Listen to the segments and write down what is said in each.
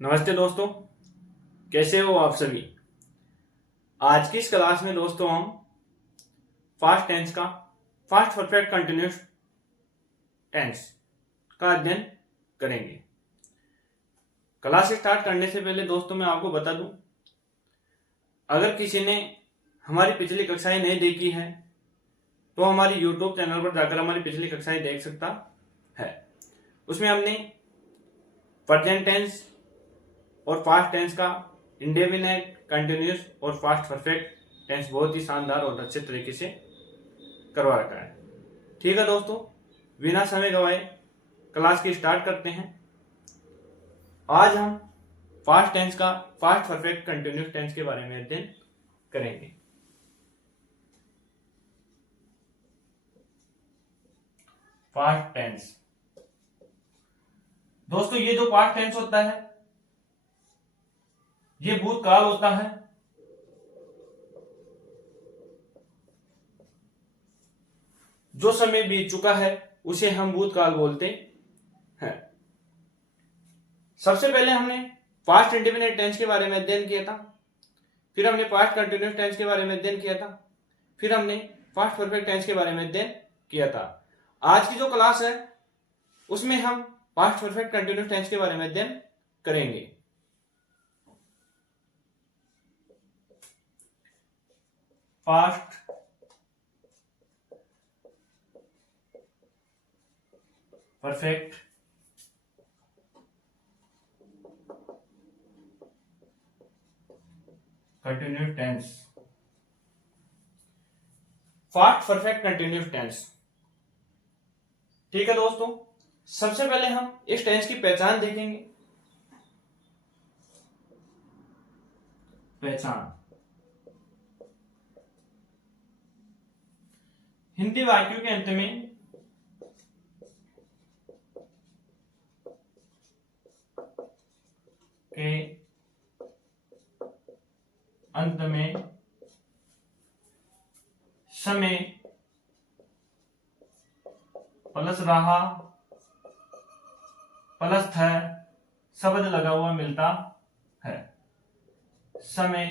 नमस्ते दोस्तों, कैसे हो आप सभी। आज की इस क्लास में दोस्तों हम फास्ट टेंस का फास्ट परफेक्ट कंटिन्यूस टेंस का अध्ययन करेंगे। क्लास स्टार्ट करने से पहले दोस्तों मैं आपको बता दूं, अगर किसी ने हमारी पिछली कक्षाएं नहीं देखी है तो हमारी YouTube चैनल पर जाकर हमारी पिछली कक्षाएं देख सकता है। उसमें हमने प्रेजेंट टेंस और फास्ट टेंस का इंडेफिनिट, कंटिन्यूस और फास्ट परफेक्ट टेंस बहुत ही शानदार और अच्छे तरीके से करवा रखा है। ठीक है दोस्तों, बिना समय गवाए क्लास की स्टार्ट करते हैं। आज हम फास्ट टेंस का फास्ट परफेक्ट कंटिन्यूस टेंस के बारे में अध्ययन करेंगे। फास्ट टेंस दोस्तों, ये जो फास्ट टेंस होता है ये भूतकाल होता है। जो समय बीत चुका है उसे हम भूतकाल बोलते हैं। सबसे पहले हमने पास्ट इंडेफिनिट टेंस के बारे में अध्ययन किया था, फिर हमने पास्ट कंटिन्यूस टेंस के बारे में अध्ययन किया था, फिर हमने फास्ट परफेक्ट टेंस के बारे में अध्ययन किया था। आज की जो क्लास है उसमें हम पास्ट परफेक्ट कंटिन्यूस टेंस के बारे में अध्ययन करेंगे। Past perfect continuous tense, past perfect continuous tense. ठीक है दोस्तों, सबसे पहले हम इस टेंस की पहचान देखेंगे। पहचान, हिंदी वाक्यों के अंत में समय प्लस रहा प्लस था शब्द लगा हुआ मिलता है। समय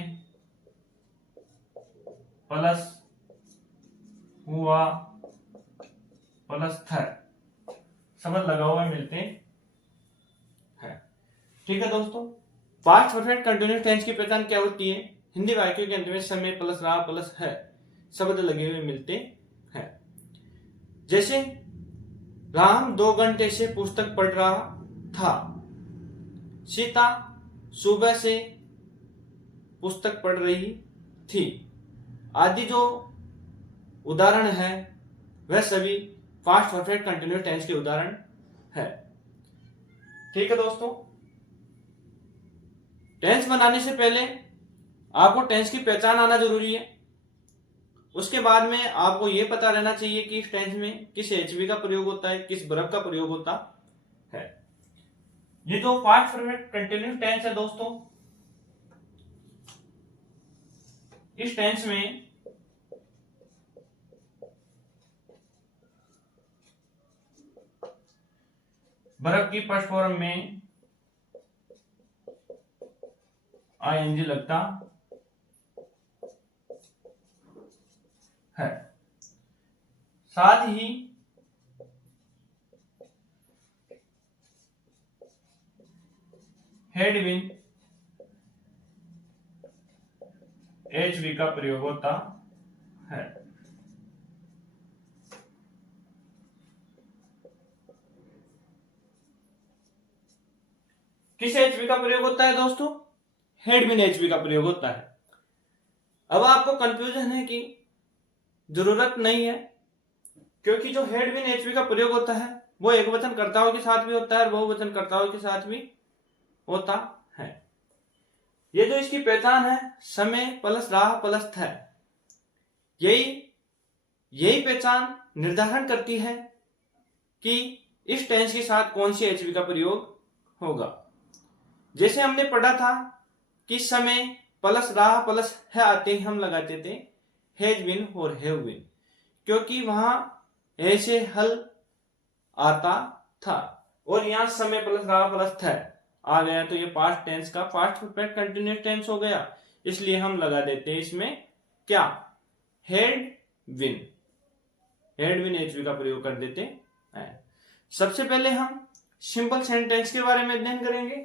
प्लस हुआ प्लस था शब्द लगा हुआ मिलते हैं। ठीक है दोस्तों, पास्ट परफेक्ट कंटिन्यूस टेंस की पहचान क्या होती है? हिंदी वाक्यों के अंत में समय प्लस रहा प्लस है शब्द लगे हुए मिलते हैं। जैसे राम 2 घंटे से पुस्तक पढ़ रहा था, सीता सुबह से पुस्तक पढ़ रही थी, आदि जो उदाहरण है वह सभी फास्ट परफेक्ट कंटिन्यूस टेंस के उदाहरण है। ठीक है दोस्तों, टेंस बनाने से पहले आपको टेंस की पहचान आना जरूरी है। उसके बाद में आपको यह पता रहना चाहिए कि इस टेंस में किस एचवी का प्रयोग होता है, किस वर्ब का प्रयोग होता है। ये जो फास्ट परफेक्ट कंटिन्यूस टेंस है दोस्तों, इस टेंस में वर्ब की फर्स्ट फॉर्म में आईएनजी लगता है। साथ ही हेड बिन एचवी का प्रयोग होता है। किस एचवी का प्रयोग होता है दोस्तों? हेड बिन एचवी का प्रयोग होता है। अब आपको कंफ्यूजन है कि जरूरत नहीं है, क्योंकि जो हेड बिन एचवी का प्रयोग होता है वो एक वचन कर्ताओं के साथ भी होता है और बहुवचन कर्ताओं के साथ भी होता है। ये जो इसकी पहचान है समय प्लस रहा प्लस था, यही पहचान निर्धारण करती है कि इस टेंस के साथ कौन सी एचवी का प्रयोग होगा। जैसे हमने पढ़ा था कि समय प्लस रहा प्लस है आते ही हम लगाते थे हैज बीन और हैव बीन, क्योंकि वहां ऐसे हल आता था और यहां समय प्लस रहा प्लस था आ गया तो ये पास्ट टेंस का पास्ट परफेक्ट कंटिन्यूअस टेंस हो गया। इसलिए हम लगा देते हैं इसमें क्या, had been. Had been H V का प्रयोग कर देते हैं। सबसे पहले हम सिंपल सेंटेंस के बारे में अध्ययन करेंगे।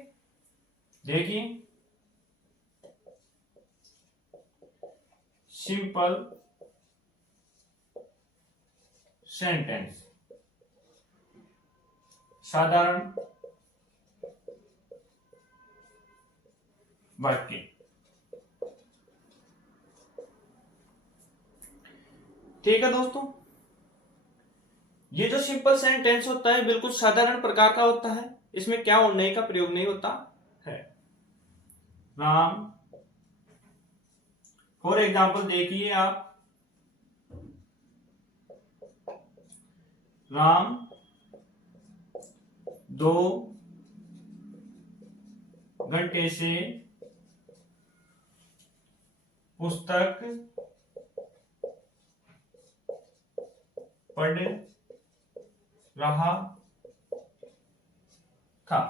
देखिए सिंपल सेंटेंस, साधारण वाक्य। ठीक है दोस्तों, ये जो सिंपल सेंटेंस होता है बिल्कुल साधारण प्रकार का होता है, इसमें क्या और नहीं का प्रयोग नहीं होता है। राम, फॉर एग्जाम्पल देखिए आप, राम 2 घंटे से पुस्तक पढ़ रहा था।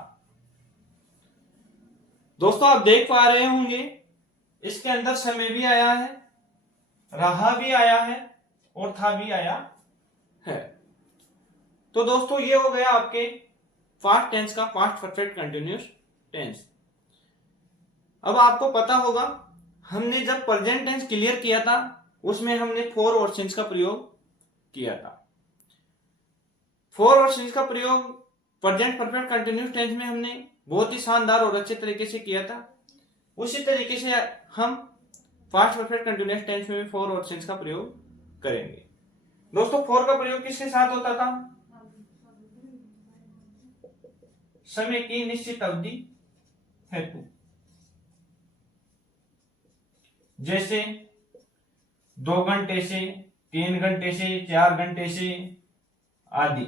दोस्तों आप देख पा रहे होंगे इसके अंदर समय भी आया है, रहा भी आया है और था भी आया है। तो दोस्तों ये हो गया आपके पास्ट टेंस का पास्ट परफेक्ट कंटिन्यूअस टेंस। अब आपको पता होगा हमने जब प्रेजेंट टेंस क्लियर किया था उसमें हमने फॉर और सिंस का प्रयोग किया था। फॉर और सिंस का प्रयोग प्रेजेंट परफेक्ट कंटिन्यूअस टेंस में हमने बहुत ही शानदार और अच्छे तरीके से किया था। उसी तरीके से हम पास्ट परफेक्ट कंटिन्यूअस टेंस में भी फॉर और सिंस का प्रयोग करेंगे। दोस्तों फॉर का प्रयोग किसके साथ होता था, समय की निश्चित अवधि हेतु, जैसे 2 घंटे से, 3 घंटे से, 4 घंटे से आदि।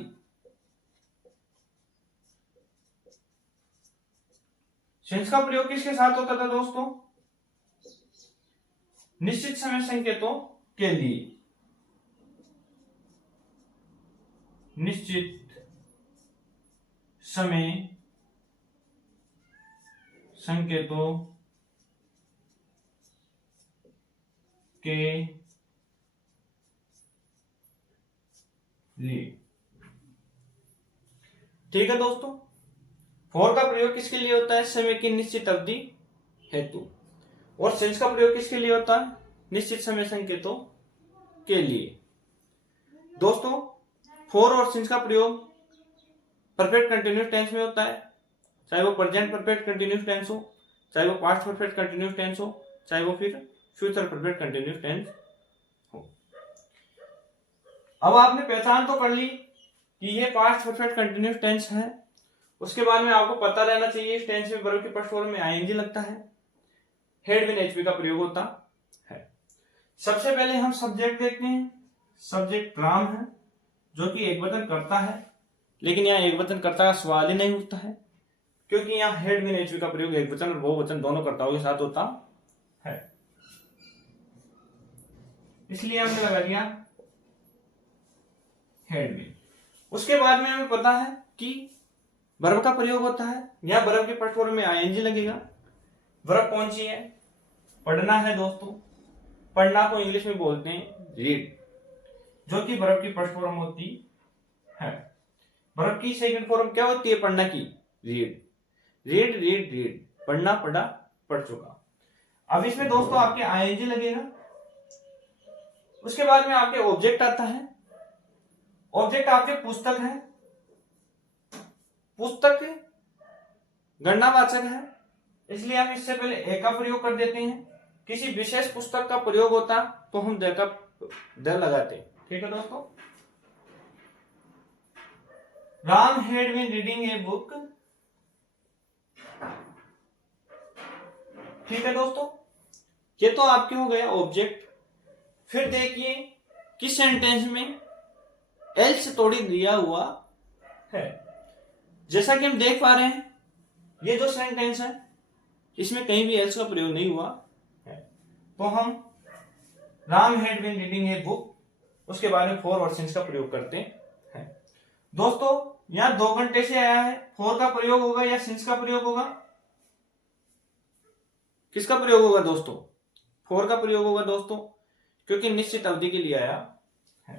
सिंस का प्रयोग किसके साथ होता था दोस्तों, निश्चित समय संकेतों के लिए, निश्चित समय संकेतों के लिए। ठीक है दोस्तों, फॉर का प्रयोग किसके लिए होता है, समय की निश्चित अवधि हेतु, और सिंस का प्रयोग किसके लिए होता है, निश्चित समय संकेतों के लिए। दोस्तों फॉर और सिंस का प्रयोग परफेक्ट कंटिन्यूअस टेंस में होता है, चाहे वो प्रेजेंट परफेक्ट कंटिन्यूअस टेंस हो, चाहे वो पास्ट परफेक्ट कंटिन्यूअस टेंस हो, चाहे वो फिर फ्यूचर परफेक्ट कंटिन्यूअस टेंस हो। अब आपने पहचान तो कर ली कि ये पास्ट परफेक्ट कंटिन्यूअस टेंस है। उसके बाद में आपको पता रहना चाहिए इस टेंस में वर्ब के फर्स्ट फॉर्म में आईएनजी लगता है, हेड बीन एचवी का प्रयोग होता है। सबसे पहले हम सब्जेक्ट देखते हैं। सब्जेक्ट राम है जो कि एक वचन करता है, लेकिन यहाँ एक वचन करता का सवाल ही नहीं उठता है, क्योंकि यहाँ हेड बीन एचवी का प्रयोग एक वचन और बहुवचन दोनों कर्ताओं के साथ होता है, इसलिए हमने लगा दिया हेड बीन। उसके बाद में हमें पता है कि वर्ब का प्रयोग होता है, यहाँ वर्ब के फर्स्ट फॉर्म में आईएनजी लगेगा। वर्ब कौन सी है, पढ़ना है दोस्तों। पढ़ना को इंग्लिश में बोलते हैं रीड, जो कि वर्ब की फर्स्ट फॉर्म होती है। वर्ब की सेकंड फॉर्म क्या होती है पढ़ना की, रीड। रीड रीड रीड, पढ़ना पढ़ा पढ़ चुका। अब इसमें दोस्तों आपके आईएनजी लगेगा। उसके बाद में आपके ऑब्जेक्ट आता है। ऑब्जेक्ट आपके पुस्तक है। पुस्तक गणनावाचक है, इसलिए हम इससे पहले ए का प्रयोग कर देते हैं। किसी विशेष पुस्तक का प्रयोग होता तो हम द का द लगाते। ठीक है दोस्तों, Ram had been reading a book. ठीक है दोस्तों, ये तो आपके हो गया ऑब्जेक्ट। फिर देखिए किस सेंटेंस में एल्स तोड़ी दिया हुआ है। जैसा कि हम देख पा रहे हैं ये जो सेंटेंस है इसमें कहीं भी एल्स का प्रयोग नहीं हुआ है, तो हम Ram had been reading a book, उसके बाद में फॉर और सिंस का प्रयोग करते हैं। दोस्तों यहां 2 घंटे से आया है, फॉर का प्रयोग होगा या सिंस का प्रयोग होगा? किसका प्रयोग होगा दोस्तों? फॉर का प्रयोग होगा दोस्तों, क्योंकि निश्चित अवधि के लिए आया है।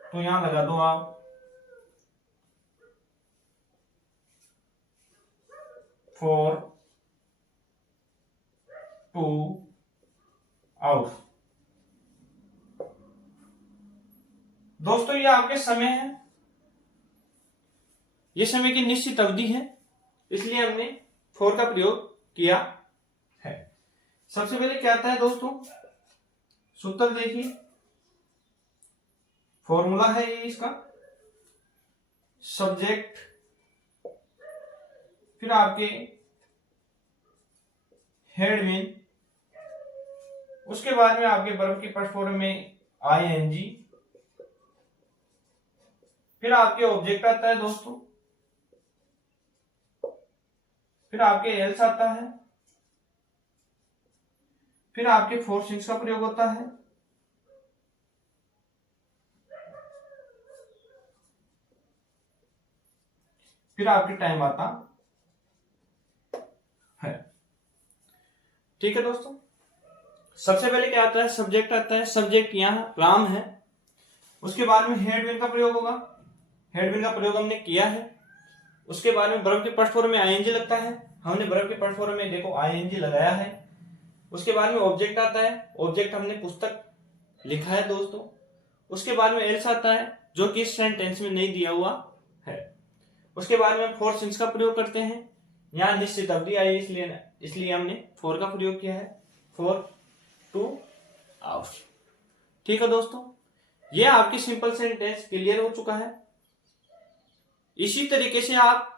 तो यहां लगा दो आप फॉर 2 आवर्स। दोस्तों ये आपके समय है, ये समय की निश्चित अवधि है, इसलिए हमने फॉर का प्रयोग किया है। सबसे पहले क्या आता है दोस्तों? सूत्र देखिए, फॉर्मूला है ये इसका, सब्जेक्ट, फिर आपके हेड मीन, उसके बाद में आपके वर्ब की फर्स्ट फॉर्म में आईएनजी, फिर आपके ऑब्जेक्ट आता है दोस्तों, फिर आपके एल्स आता है, फिर आपके फोर सिंस का प्रयोग होता है, फिर आपके टाइम आता है। ठीक है दोस्तों, सबसे पहले क्या आता है? सब्जेक्ट आता है। सब्जेक्ट यहां राम है, उसके बाद में हेड विन का प्रयोग होगा, हेड विन का प्रयोग हमने किया है। उसके बाद में वर्ब के फर्स्ट फॉर्म में आईएनजी लगता है, हमने वर्ब के फर्स्ट फॉर्म में देखो आईएनजी लगाया है। उसके बाद में ऑब्जेक्ट आता है, ऑब्जेक्ट हमने पुस्तक लिखा है दोस्तों। उसके बाद में एल्स आता है, जो कि इस सेंटेंस में नहीं दिया हुआ है। उसके बाद में हम फोर सिंस का प्रयोग करते हैं, यहां निश्चित अवधि आई इसलिए हमने फोर का प्रयोग किया है, फॉर 2 आवर्स। ठीक है दोस्तों, ये आपकी सिंपल सेंटेंस क्लियर हो चुका है। इसी तरीके से आप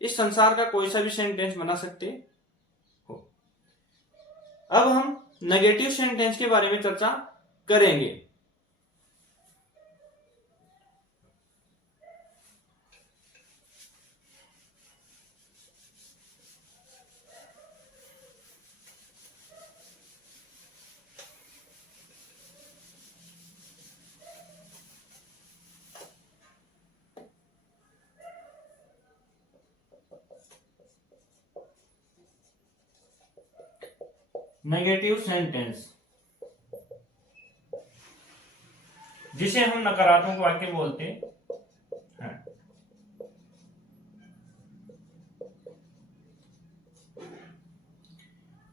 इस संसार का कोई सा भी सेंटेंस बना सकते हो। अब हम नेगेटिव सेंटेंस के बारे में चर्चा करेंगे। नेगेटिव सेंटेंस, जिसे हम नकारात्मक वाक्य बोलते हैं।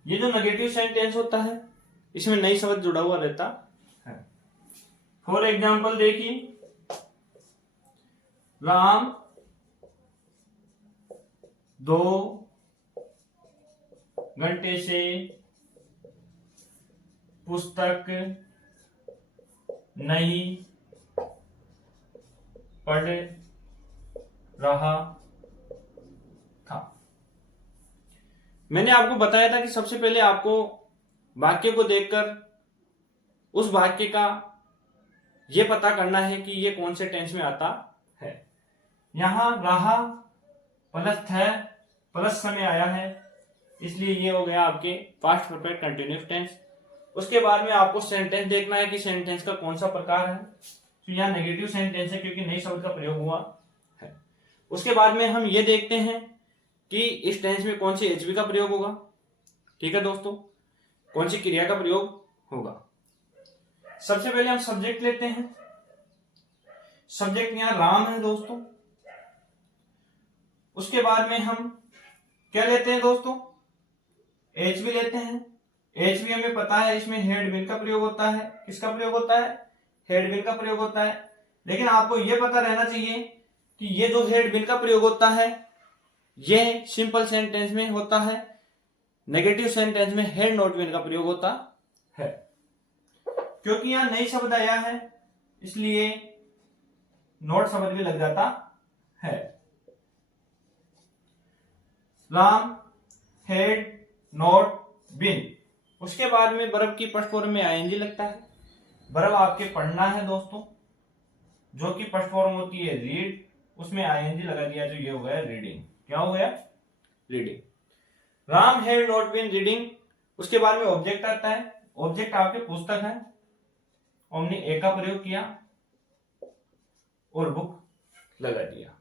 ये जो नेगेटिव सेंटेंस होता है, इसमें नई शब्द जुड़ा हुआ रहता है। फॉर एग्जाम्पल देखिए, राम 2 घंटे से पुस्तक नहीं पढ़ रहा था। मैंने आपको बताया था कि सबसे पहले आपको वाक्य को देखकर उस वाक्य का यह पता करना है कि ये कौन से टेंस में आता है। यहां रहा प्लस है, प्लस समय आया है, इसलिए ये हो गया आपके पास्ट परफेक्ट कंटिन्यूअस टेंस। उसके बाद में आपको सेंटेंस देखना है कि सेंटेंस का कौन सा प्रकार है। तो यहाँ नेगेटिव सेंटेंस है क्योंकि नई शब्द का प्रयोग हुआ है। उसके बाद में हम ये देखते हैं कि इस टेंस में कौन सी एचवी का प्रयोग होगा। ठीक है दोस्तों, कौन सी क्रिया का प्रयोग होगा। सबसे पहले हम सब्जेक्ट लेते हैं। सब्जेक्ट यहाँ राम है दोस्तों। उसके बाद में हम क्या लेते हैं दोस्तों? एचवी लेते हैं। एचवी हमें पता है इसमें हेड विन का प्रयोग होता है। किसका प्रयोग होता है? हेड विन का प्रयोग होता है। लेकिन आपको यह पता रहना चाहिए कि ये जो हेड विन का प्रयोग होता है ये सिंपल सेंटेंस में होता है, नेगेटिव सेंटेंस में हेड नॉट विन का प्रयोग होता है। क्योंकि यहां नई शब्द आया है इसलिए नॉट शब्द भी लग जाता है। Ram head not been. उसके बाद में वर्ब की फर्स्ट फॉर्म में आईएनजी लगता है। वर्ब आपके पढ़ना है दोस्तों, जो कि फर्स्ट फॉर्म होती है रीड, उसमें आईएनजी लगा दिया जो ये हो गया रीडिंग। क्या हो गया? Reading. Ram had not been reading. उसके बाद में ऑब्जेक्ट आता है। ऑब्जेक्ट आपके पुस्तक है, हमने ए का प्रयोग किया और बुक लगा दिया।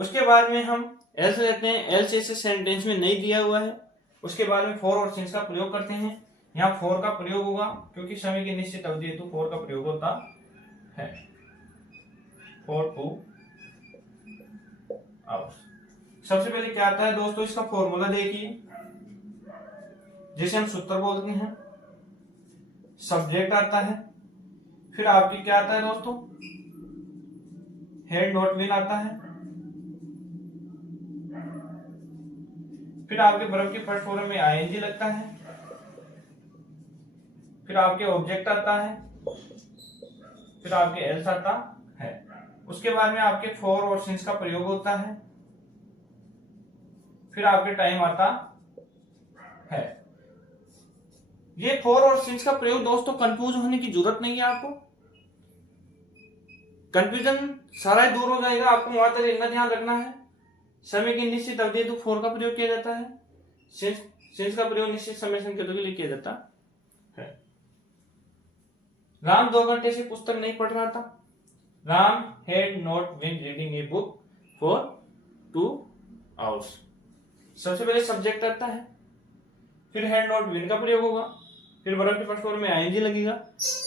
उसके बाद में हम एल्स लेते हैं। एल्स इस सेंटेंस में नहीं दिया हुआ है। उसके बाद में फॉर और सिंस का प्रयोग करते हैं। यहाँ फॉर का प्रयोग होगा क्योंकि समय की निश्चित अवधि हेतु फॉर का प्रयोग होता है, फॉर 2 आवर्स। सबसे पहले क्या आता है दोस्तों, इसका फॉर्मूला देखिए, जिसे हम सूत्र बोलते हैं। सब्जेक्ट आता है, फिर आपकी क्या आता है दोस्तों, हेड नॉट बीन आता है, फिर आपके वर्ब के फर्स्ट फॉर्म में आईएनजी लगता है, फिर आपके ऑब्जेक्ट आता है, फिर आपके एल्स आता है। उसके बाद में आपके फॉर और सिंस का प्रयोग होता है, फिर आपके टाइम आता है। ये फॉर और सिंस का प्रयोग दोस्तों कंफ्यूज होने की जरूरत नहीं है आपको। कंफ्यूजन सारा ही दूर हो जाएगा। आपको वहां तक इतना ध्यान रखना है, समय की निश्चित अवधि हेतु फॉर का प्रयोग किया जाता है, सिंस का प्रयोग निश्चित समय संकेतों के लिए किया जाता है। राम 2 घंटे से पुस्तक नहीं पढ़ रहा था। Ram had not been reading a book for 2 hours. सबसे पहले सब्जेक्ट आता है, फिर हैड नॉट बीन का प्रयोग होगा, फिर वर्ब के फर्स्ट फॉर्म में आईएनजी लगेगा,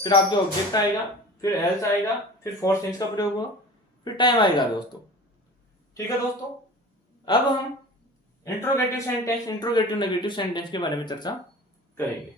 फिर आपके ऑब्जेक्ट आएगा, फिर एल्स आएगा, फिर फॉर सिंस का प्रयोग होगा, फिर टाइम आएगा दोस्तों। ठीक है दोस्तों, अब हम interrogative sentence, interrogative negative sentence के बारे में चर्चा करेंगे।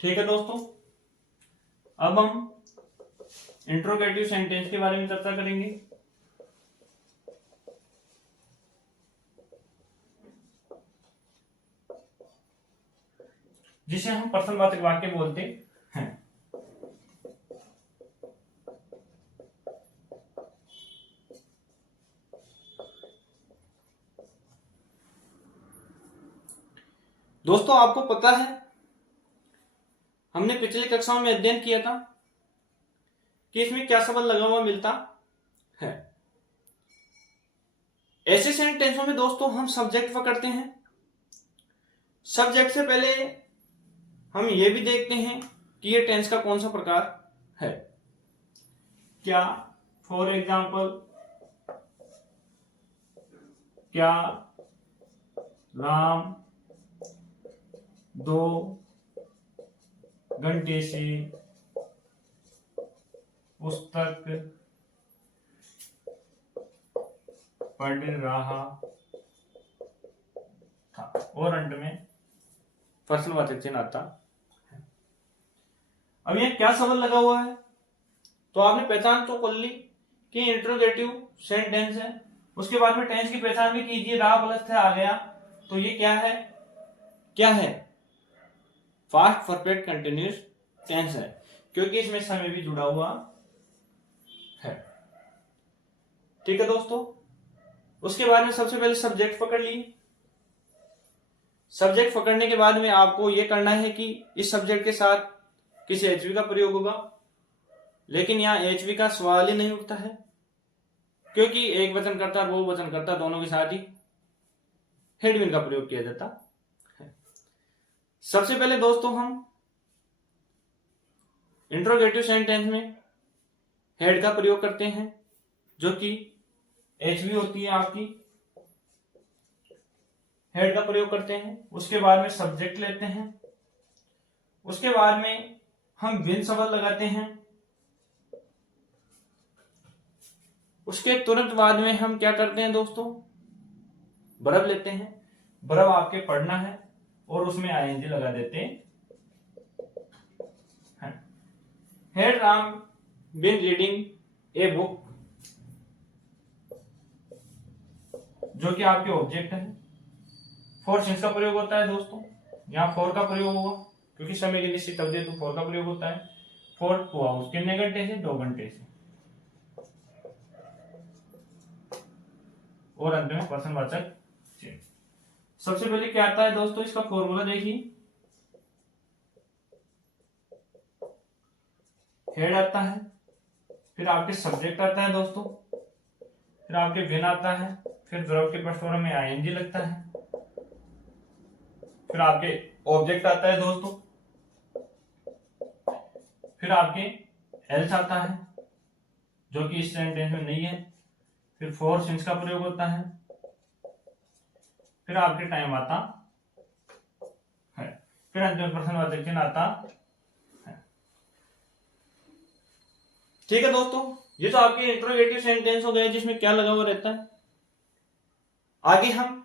ठीक है दोस्तों, अब हम इंट्रोगेटिव सेंटेंस के बारे में चर्चा करेंगे। जिसे हम प्रश्नवाचक वाक्य बोलते हैं। दोस्तों आपको पता है, हमने पिछली कक्षाओं में अध्ययन किया था कि इसमें क्या शब्द लगा हुआ मिलता है। ऐसे सेंटेंसों में दोस्तों हम सब्जेक्ट पकड़ते हैं। सब्जेक्ट से पहले हम ये भी देखते हैं कि ये टेंस का कौन सा प्रकार है। क्या, फॉर एग्जाम्पल, क्या राम 2 घंटे से पुस्तक पढ़ रहा था, और अंत में प्रश्नवाचक चिन्ह आता है। अब ये क्या शब्द लगा हुआ है, तो आपने पहचान तो कर ली कि इंट्रोगेटिव सेंटेंस है। उसके बाद में टेंस की पहचान भी कीजिए। रहा प्लस थे आ गया, तो ये क्या है, क्या है, फास्ट परफेक्ट कंटिन्यूअस टेंस है, क्योंकि इसमें समय भी जुड़ा हुआ है। ठीक है दोस्तों, उसके बाद में सबसे पहले सब्जेक्ट पकड़ लिए। सब्जेक्ट पकड़ने के बाद में आपको यह करना है कि इस सब्जेक्ट के साथ किसी एचवी का प्रयोग होगा, लेकिन यहाँ एचवी का सवाल ही नहीं उठता है, क्योंकि एक वचन करता और बहुवचन करता दोनों के साथ ही हेड बीन का प्रयोग किया जाता है। सबसे पहले दोस्तों हम इंट्रोगेटिव सेंटेंस में हेड का प्रयोग करते हैं, जो कि एचवी होती है आपकी, हेड का प्रयोग करते हैं। उसके बाद में सब्जेक्ट लेते हैं, उसके बाद में हम विन शब्द लगाते हैं। उसके तुरंत बाद में हम क्या करते हैं दोस्तों, वर्ब लेते हैं। वर्ब आपके पढ़ना है और उसमें आईएनजी लगा देते हैं। Had Ram been reading a book, जो कि आपके ऑब्जेक्ट है। फॉर सिंस का प्रयोग होता है दोस्तों, यहाँ फोर का प्रयोग होगा क्योंकि समय की निश्चित अवधि तो फोर का प्रयोग होता है। फोर हुआ कितने घंटे से, 2 घंटे से। और अंत में प्रश्नवाचक चिन्ह। सबसे पहले क्या आता है दोस्तों, इसका फॉर्मूला देखिए। हेड आता है, फिर आपके सब्जेक्ट आता है दोस्तों, फिर आपके विन आता है, फिर वर्ब के फर्स्ट फॉर्म में आईएनजी लगता है, फिर आपके ऑब्जेक्ट आता है दोस्तों, फिर आपके एल्स आता है जो कि इस सेंटेंस में नहीं है, फिर फोर सिंस का प्रयोग होता है, फिर आपके टाइम आता है, फिर अंत में प्रश्नवाचक चिन्ह आता है। ठीक है दोस्तों, ये तो आपके इंट्रोगेटिव सेंटेंस हो गए जिसमें क्या लगा हुआ रहता है। आगे हम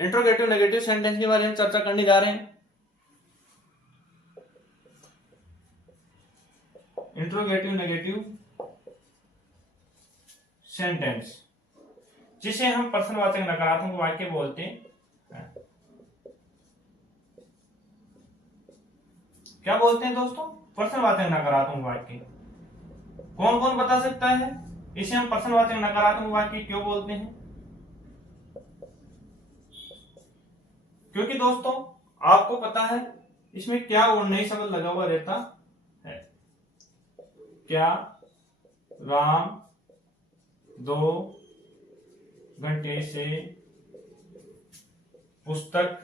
इंट्रोगेटिव नेगेटिव सेंटेंस के बारे में चर्चा करने जा रहे हैं। इंट्रोगेटिव नेगेटिव सेंटेंस, जिसे हम प्रश्नवाचक नकारात्मक वाक्य बोलते हैं। क्या बोलते हैं दोस्तों, प्रश्नवाचक नकारात्मक वाक्य। कौन कौन बता सकता है इसे हम प्रश्नवाचक नकारात्मक वाक्य क्यों बोलते हैं? क्योंकि दोस्तों आपको पता है इसमें क्या और नई शब्द लगा हुआ रहता है। क्या राम 2 घंटे से पुस्तक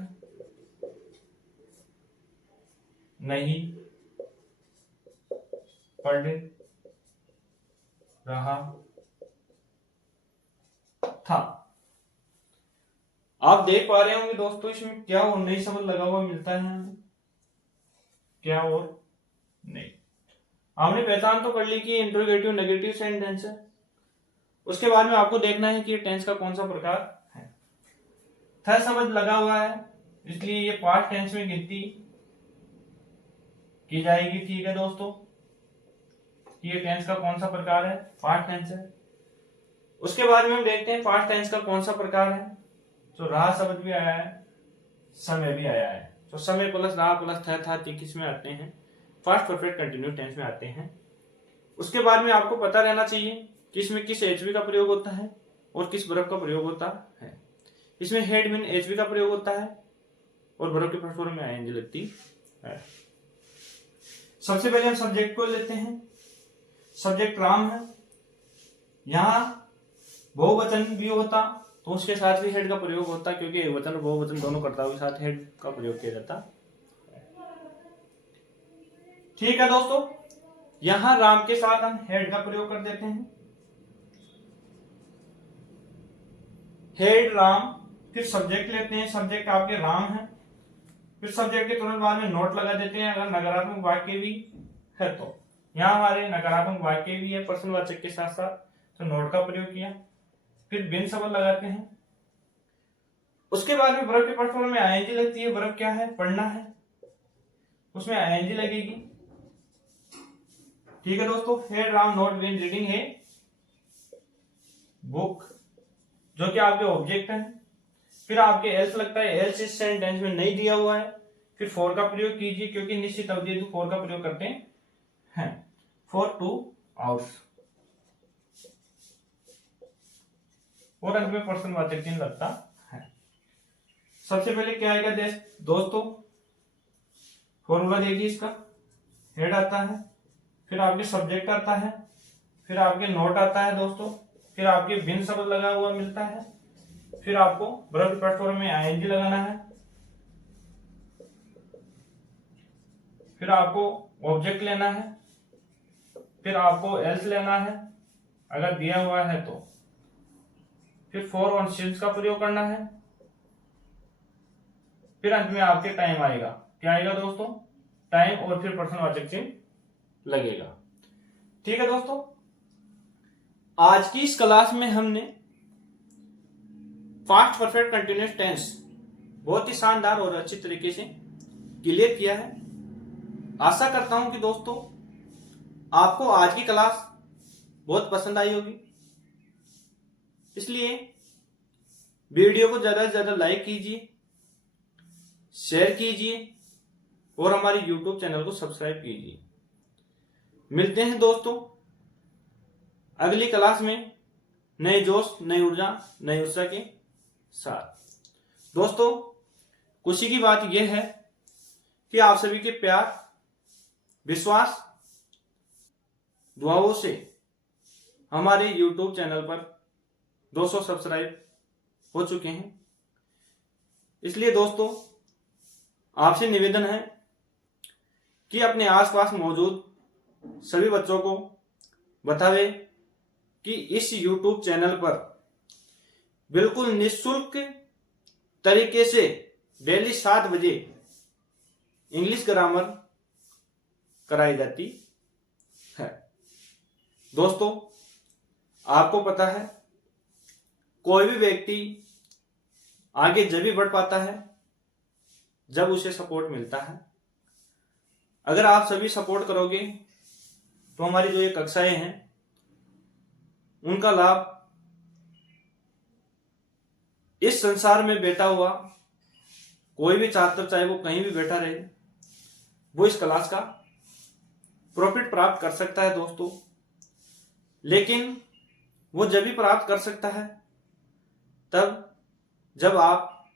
नहीं पढ़ रहा था। आप देख पा रहे होंगे दोस्तों इसमें क्या और नई शब्द लगा हुआ मिलता है हमें, क्या और नहीं। आपने पहचान तो कर ली कि इंट्रोगेटिव नेगेटिव सेंटेंस है। उसके बाद में आपको देखना है कि ये टेंस का कौन सा प्रकार है। था शब्द लगा हुआ है इसलिए ये पास्ट टेंस में गिनती की जाएगी। ठीक है दोस्तों, ये टेंस का कौन सा प्रकार है, पास्ट टेंस है। उसके बाद में हम देखते हैं पास्ट टेंस का कौन सा प्रकार है। तो रहा शब्द भी आया है, समय भी आया है। तो समय प्लस रहा प्लस था किस में आते हैं, फर्स्ट परफेक्ट कंटिन्यूस टेंस में आते हैं। उसके बाद में आपको पता रहना चाहिए कि इसमें किस एचवी का प्रयोग होता है और किस वर्ब का प्रयोग होता है। इसमें हेड मीन एचवी का प्रयोग होता है और वर्ब के फर्स्ट फॉर्म में आईएनजी लगती है। सबसे पहले हम सब्जेक्ट को लेते हैं। सब्जेक्ट राम है, यहां बहुवचन भी होता तो उसके साथ भी हेड का प्रयोग होता, क्योंकि वचन और बहुवचन दोनों कर्ताओं के साथ हेड का प्रयोग किया जाता। ठीक है दोस्तों, यहां राम के साथ हम हेड का प्रयोग कर देते हैं। हेड राम, फिर सब्जेक्ट लेते हैं, सब्जेक्ट आपके राम है, फिर सब्जेक्ट के तुरंत बाद में नोट लगा देते हैं अगर नकारात्मक वाक्य भी है तो। यहां हमारे नकारात्मक वाक्य भी है प्रश्नवाचक के साथ साथ, तो नोट का प्रयोग किया। फिर बिन शब्द लगाते हैं। उसके बाद में वर्ब के फर्स्ट फॉर्म में आईएनजी लगती है। वर्ब क्या है, पढ़ना है, उसमें आईएनजी लगेगी। ठीक है दोस्तों, head Ram note been reading है बुक, जो कि आपके ऑब्जेक्ट है। फिर आपके एल्स लगता है, एल्स इस सेंटेंस में नहीं दिया हुआ है। फिर फॉर का प्रयोग कीजिए क्योंकि निश्चित अवधि हेतु फॉर का प्रयोग करते हैं। फॉर 2 आवर्स और अंत में प्रश्नवाचक चिन्ह लगता है। सबसे पहले क्या आएगा दोस्तों, फॉर्मूला देखिए इसका। हेड आता है, फिर आपके सब्जेक्ट आता है, फिर आपके नोट आता है दोस्तों, फिर आपके बिन शब्द लगा हुआ मिलता है, फिर आपको वर्ब फर्स्ट फॉर्म में आईएनजी लगाना है, फिर आपको ऑब्जेक्ट लेना है, फिर आपको एल्स लेना है अगर दिया हुआ है तो, फिर फॉर और सिंस का प्रयोग करना है, फिर अंत में आपके टाइम आएगा। क्या आएगा दोस्तों, टाइम, और फिर प्रश्नवाचक चिन्ह लगेगा। ठीक है दोस्तों, आज की इस क्लास में हमने पास्ट परफेक्ट कंटिन्यूअस टेंस बहुत ही शानदार और अच्छी तरीके से क्लियर किया है। आशा करता हूं कि दोस्तों आपको आज की क्लास बहुत पसंद आई होगी। इसलिए वीडियो को ज्यादा से ज्यादा लाइक कीजिए, शेयर कीजिए और हमारे YouTube चैनल को सब्सक्राइब कीजिए। मिलते हैं दोस्तों अगली क्लास में नए जोश, नई ऊर्जा, नई उत्साह के साथ। दोस्तों खुशी की बात यह है कि आप सभी के प्यार, विश्वास, दुआओं से हमारे YouTube चैनल पर 200 सब्सक्राइब हो चुके हैं। इसलिए दोस्तों आपसे निवेदन है कि अपने आसपास मौजूद सभी बच्चों को बतावे कि इस YouTube चैनल पर बिल्कुल निःशुल्क तरीके से डेली 7 बजे इंग्लिश ग्रामर कराई जाती है। दोस्तों आपको पता है कोई भी व्यक्ति आगे जब भी बढ़ पाता है जब उसे सपोर्ट मिलता है। अगर आप सभी सपोर्ट करोगे तो हमारी जो ये कक्षाएं हैं उनका लाभ इस संसार में बैठा हुआ कोई भी छात्र, चाहे वो कहीं भी बैठा रहे, वो इस क्लास का प्रॉफिट प्राप्त कर सकता है दोस्तों। लेकिन वो जब भी प्राप्त कर सकता है तब जब आप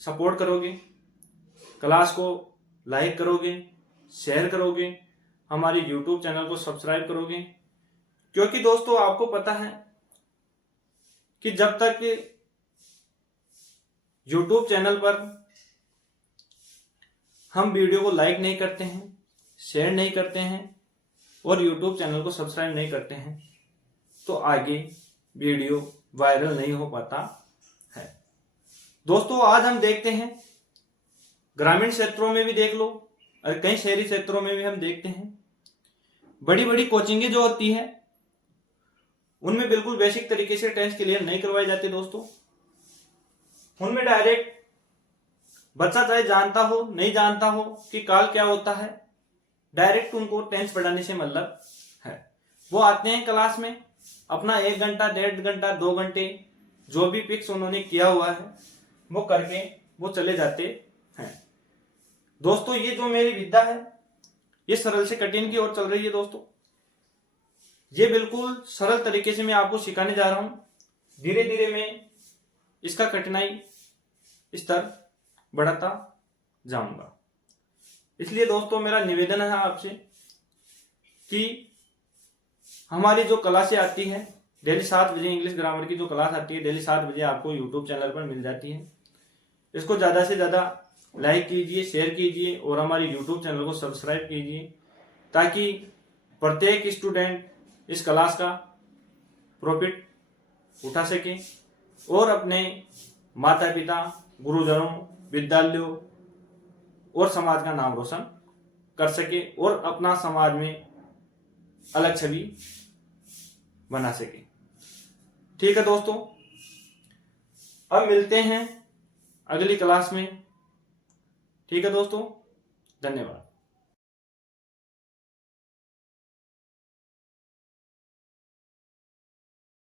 सपोर्ट करोगे, क्लास को लाइक करोगे, शेयर करोगे, हमारे YouTube चैनल को सब्सक्राइब करोगे। क्योंकि दोस्तों आपको पता है कि जब तक YouTube चैनल पर हम वीडियो को लाइक नहीं करते हैं, शेयर नहीं करते हैं और YouTube चैनल को सब्सक्राइब नहीं करते हैं तो आगे वीडियो वायरल नहीं हो पाता है। दोस्तों आज हम देखते हैं ग्रामीण क्षेत्रों में भी देख लो और कई शहरी क्षेत्रों में भी हम देखते हैं बड़ी बड़ी कोचिंगें जो होती है उनमें बिल्कुल बेसिक तरीके से टेंस क्लियर नहीं करवाई जाती दोस्तों। उनमें डायरेक्ट बच्चा चाहे जानता हो नहीं जानता हो कि काल क्या होता है, डायरेक्ट उनको टेंस पढ़ाने से मतलब है। वो आते हैं क्लास में अपना 1 घंटा, 1.5 घंटा, 2 घंटे जो भी फिक्स उन्होंने किया हुआ है वो करके वो चले जाते हैं। दोस्तों ये जो मेरी विद्या है ये सरल से कठिन की ओर चल रही है दोस्तों। ये बिल्कुल सरल तरीके से मैं आपको सिखाने जा रहा हूं। धीरे धीरे मैं इसका कठिनाई स्तर बढ़ाता जाऊंगा। इसलिए दोस्तों मेरा निवेदन है आपसे कि हमारी जो क्लासें आती हैं डेली 7 बजे, इंग्लिश ग्रामर की जो क्लास आती है डेली 7 बजे आपको YouTube चैनल पर मिल जाती है। इसको ज़्यादा से ज़्यादा लाइक कीजिए, शेयर कीजिए और हमारे YouTube चैनल को सब्सक्राइब कीजिए ताकि प्रत्येक स्टूडेंट इस क्लास का प्रॉफिट उठा सके और अपने माता पिता, गुरुजनों, विद्यालयों और समाज का नाम रोशन कर सके और अपना समाज में अलग छवि बना सके। ठीक है दोस्तों, अब मिलते हैं अगली क्लास में। ठीक है दोस्तों, धन्यवाद।